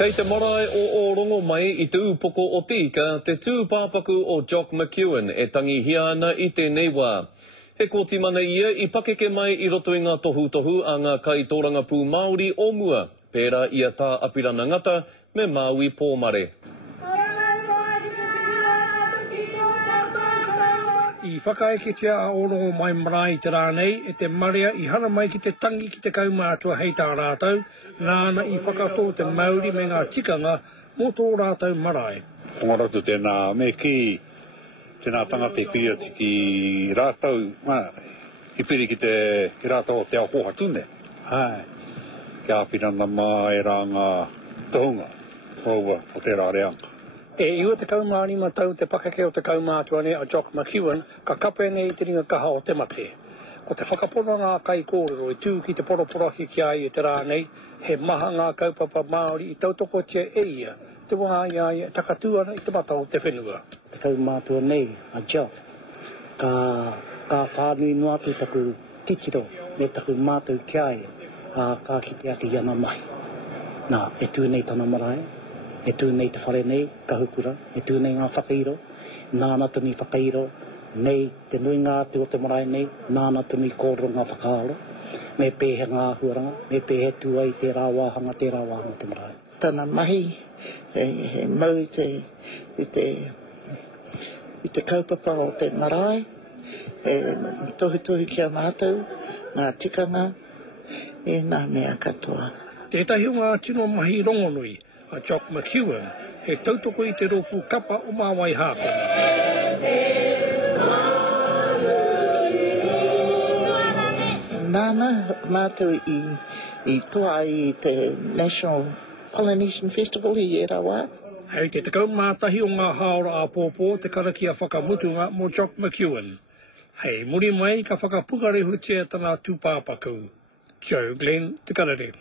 Kei te marae o rongo mai I te upoko o tika, te tūpāpaku o Jock McEwen e tangihia ana I tēnei wā. He kōtimana ia I pakeke mai I roto I ngā tohu a ngā kaitōranga pū Māori o mua, pērā ia tā apirana ngata me Māui pōmare. I whakaeketia a oroho mai marae te rānei, e te marea I hana mai ki te tangi ki te kaumātua hei tā rātau, nāna I whakatō te Māori me ngā tikanga mō tō rātau marae. Ngoratu tēnā me ki tēnā tangata I piri ati ki rātau, I piri ki rātau o te ao hoha tūne. Kia apirana mai rā ngā tohunga, o tērā reanga. E iwa te kaumāni matau te pakeke o te kaumātua ne a Jock McEwen, ka kape nei te ringa kaha o te mate. Ko te whakapora ngā kai kōrero I tū ki te poroporaki ki ai e te rānei, he maha ngā kaupapa Māori I tautoko tia e ia, te wā ia takatuana I te mata o te whenua. Te kaumātua nei a Jock, ka whānui noa tu taku titiro me taku mātou ki ai, ka kite ake iana mai. Nā, e tū nei tana marae, e tū nei te whare nei, ka hukura, e tū nei ngā whakairo, nāna tumi whakairo, nei te nui ngā atu o te marae nei, nāna tumi kōrero ngā whakaaro, me pēhe ngā huaranga, me pēhe tū ai te rāwāhanga te marae. Tana mahi, he mau I te kaupapa o te marae, tohu ki a mātou, ngā tikanga, nā mea katoa. Tētahi o ngā tino mahi rongonui, a Jock McEwen, he tautoko I te rōpū kapa o Māwai Hākona. Nāna mātou I toa I te National Polynesian Festival I Erawa. Hei te tekau mātahi o ngā haora a pōpō te karakia whakamutunga mō Jock McEwen. Hei muri mai ka whakapukarehu tia tana tūpāpaku. Joe Glenn, te karare.